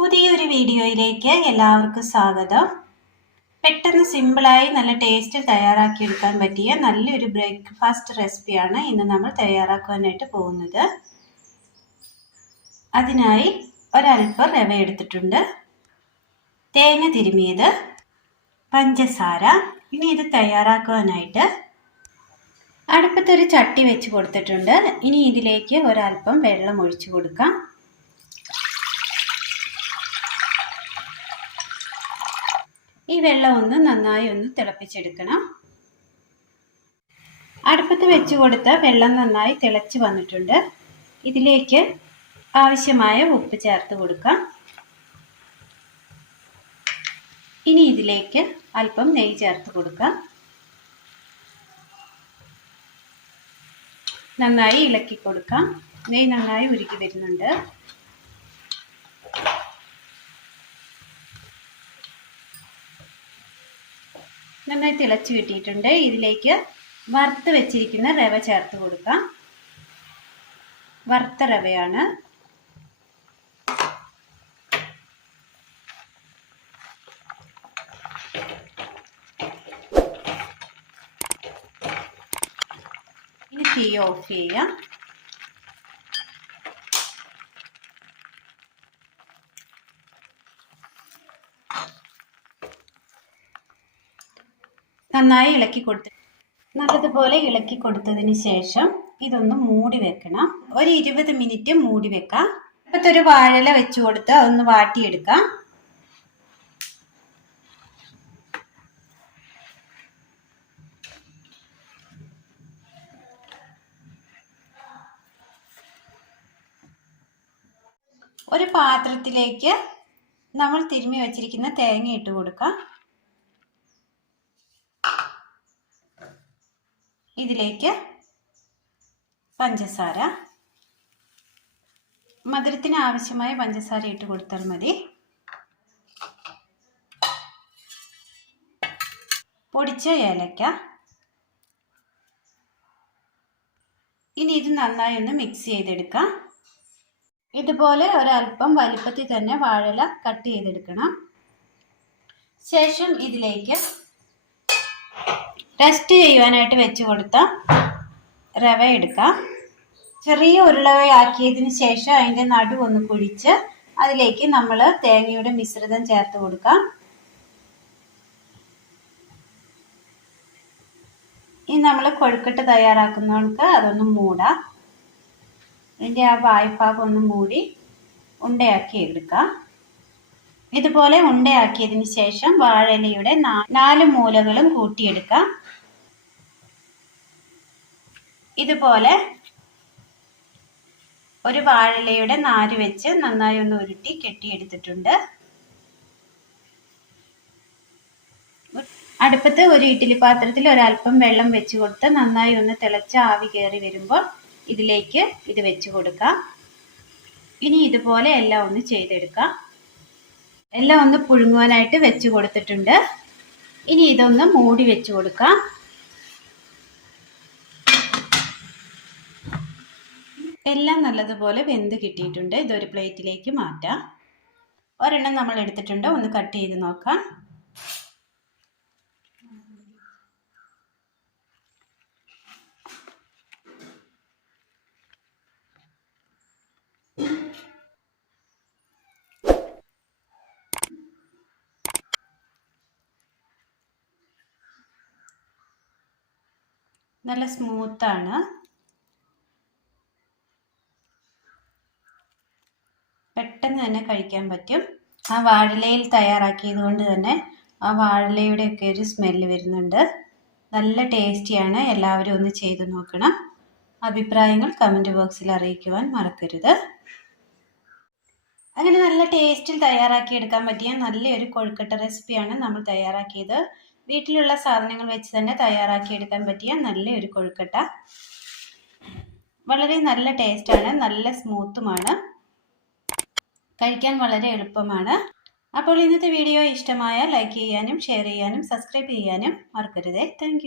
പുതിയൊരു വീഡിയോയിലേക്ക് എല്ലാവർക്കും സ്വാഗതം. പെട്ടെന്ന് സിമ്പിളായി നല്ല ടേസ്റ്റിൽ തയ്യാറാക്കിയെടുക്കാൻ പറ്റിയ നല്ലൊരു ബ്രേക്ക്ഫാസ്റ്റ് റെസിപ്പിയാണ് ഇന്ന് നമ്മൾ തയ്യാറാക്കാനായിട്ട് പോകുന്നത്. അതിനായി ഒരൽപ്പം റവ എടുത്തിട്ടുണ്ട്, തേങ്ങ തിരുമിയത്, പഞ്ചസാര. ഇനി ഇത് തയ്യാറാക്കുവാനായിട്ട് അടുപ്പത്തൊരു ചട്ടി വെച്ച് കൊടുത്തിട്ടുണ്ട്. ഇനി ഇതിലേക്ക് ഒരൽപ്പം വെള്ളം ഒഴിച്ചു കൊടുക്കാം. ഈ വെള്ളം നന്നായി തിളപ്പിച്ചെടുക്കണം. അടുപ്പത്ത് വെച്ച് കൊടുത്ത വെള്ളം നന്നായി തിളച്ച് വന്നിട്ടുണ്ട്. ഇതിലേക്ക് ആവശ്യമായ ഉപ്പ് ചേർത്ത് കൊടുക്കാം. ഇനി ഇതിലേക്ക് അല്പം നെയ്യ് ചേർത്ത് കൊടുക്കാം. നന്നായി ഇളക്കി കൊടുക്കാം. നെയ്യ് നന്നായി ഉരുകി വരുന്നുണ്ട്. നന്നായി തിളച്ച് കിട്ടിയിട്ടുണ്ട്. ഇതിലേക്ക് വറുത്ത് വെച്ചിരിക്കുന്ന റവ ചേർത്ത് കൊടുക്കാം. വറുത്ത റവയാണ്. ഇനി തീ ഓഫ് ചെയ്യാം. നന്നായി നല്ലതുപോലെ ഇളക്കി കൊടുത്തതിന് ശേഷം ഇതൊന്ന് മൂടി വെക്കണം. ഒരു 20 മിനിറ്റ് മൂടി വെക്കാം. ഇപ്പത്തൊരു വാഴയില വെച്ച് കൊടുത്ത് ഒന്ന് വാട്ടിയെടുക്കാം. ഒരു പാത്രത്തിലേക്ക് നമ്മൾ തിരുമ്മി വെച്ചിരിക്കുന്ന തേങ്ങ ഇട്ട് കൊടുക്കാം. ഇതിലേക്ക് പഞ്ചസാര, മധുരത്തിന് ആവശ്യമായ പഞ്ചസാര ഇട്ട് കൊടുത്താൽ മതി. പൊടിച്ച ഏലക്ക. ഇനി ഇത് നന്നായി മിക്സ് ചെയ്തെടുക്കാം. ഇതുപോലെ ഒരല്പം വലിപ്പത്തിൽ തന്നെ വാഴയില കട്ട് ചെയ്തെടുക്കണം. ശേഷം ഇതിലേക്ക് റെസ്റ്റ് ചെയ്യുവാനായിട്ട് വെച്ച് കൊടുത്ത റവ എടുക്കാം. ചെറിയ ഉരുളയാക്കിയതിന് ശേഷം അതിൻ്റെ നടു ഒന്ന് കുഴിച്ച് അതിലേക്ക് നമ്മൾ തേങ്ങയുടെ മിശ്രിതം ചേർത്ത് കൊടുക്കാം. ഇനി നമ്മൾ കൊഴുക്കട്ട തയ്യാറാക്കുന്നവർക്ക് അതൊന്ന് മൂടാം. അതിൻ്റെ ആ വായ്ഭാഗം ഒന്ന് മൂടി ഉണ്ടയാക്കി എടുക്കാം. ഇതുപോലെ ഉണ്ടയാക്കിയതിന് ശേഷം വാഴയിലയുടെ 4 മൂലകളും കൂട്ടിയെടുക്കാം. ഇതുപോലെ ഒരു വാഴയിലയുടെ നാര് വെച്ച് നന്നായി ഉരുട്ടി കെട്ടിയെടുത്തിട്ടുണ്ട്. അടുപ്പത്ത് ഒരു ഇഡ്ഡലി പാത്രത്തിൽ ഒരല്പം വെള്ളം വെച്ച് കൊടുത്ത് നന്നായി തിളച്ച് ആവി കയറി വരുമ്പോൾ ഇതിലേക്ക് ഇത് വെച്ച് കൊടുക്കാം. ഇനി ഇതുപോലെ എല്ലാം ചെയ്തെടുക്കാം. എല്ലാം പുഴുങ്ങുവാനായിട്ട് വെച്ച് കൊടുത്തിട്ടുണ്ട്. ഇനി ഇതൊന്ന് മൂടി വെച്ച് കൊടുക്കാം. എല്ലാം നല്ലതുപോലെ വെന്ത് കിട്ടിയിട്ടുണ്ട്. ഇതൊരു പ്ലേറ്റിലേക്ക് മാറ്റാം. ഒരെണ്ണം നമ്മൾ എടുത്തിട്ടുണ്ട്. ഒന്ന് കട്ട് ചെയ്ത് നോക്കാം. നല്ല സ്മൂത്താണ്. പെട്ടെന്ന് തന്നെ കഴിക്കാൻ പറ്റും. ആ വാഴയിലയിൽ തയ്യാറാക്കിയത് കൊണ്ട് തന്നെ ആ വാഴയിലയുടെ ഒക്കെ ഒരു സ്മെല്ല് വരുന്നുണ്ട്. നല്ല ടേസ്റ്റിയാണ്. എല്ലാവരും ഒന്ന് ചെയ്ത് നോക്കണം. അഭിപ്രായങ്ങൾ കമൻറ്റ് ബോക്സിൽ അറിയിക്കുവാൻ മറക്കരുത്. അങ്ങനെ നല്ല ടേസ്റ്റിൽ തയ്യാറാക്കിയെടുക്കാൻ പറ്റിയ നല്ലൊരു കൊഴുക്കട്ട റെസിപ്പിയാണ് നമ്മൾ തയ്യാറാക്കിയത്. വീട്ടിലുള്ള സാധനങ്ങൾ വെച്ച് തന്നെ തയ്യാറാക്കിയെടുക്കാൻ പറ്റിയ നല്ലൊരു കൊഴുക്കട്ട. വളരെ നല്ല ടേസ്റ്റാണ്, നല്ല സ്മൂത്തുമാണ്, കഴിക്കാൻ വളരെ എളുപ്പമാണ്. അപ്പോൾ ഇന്നത്തെ വീഡിയോ ഇഷ്ടമായാൽ ലൈക്ക് ചെയ്യാനും ഷെയർ ചെയ്യാനും സബ്സ്ക്രൈബ് ചെയ്യാനും മറക്കരുതേ. താങ്ക്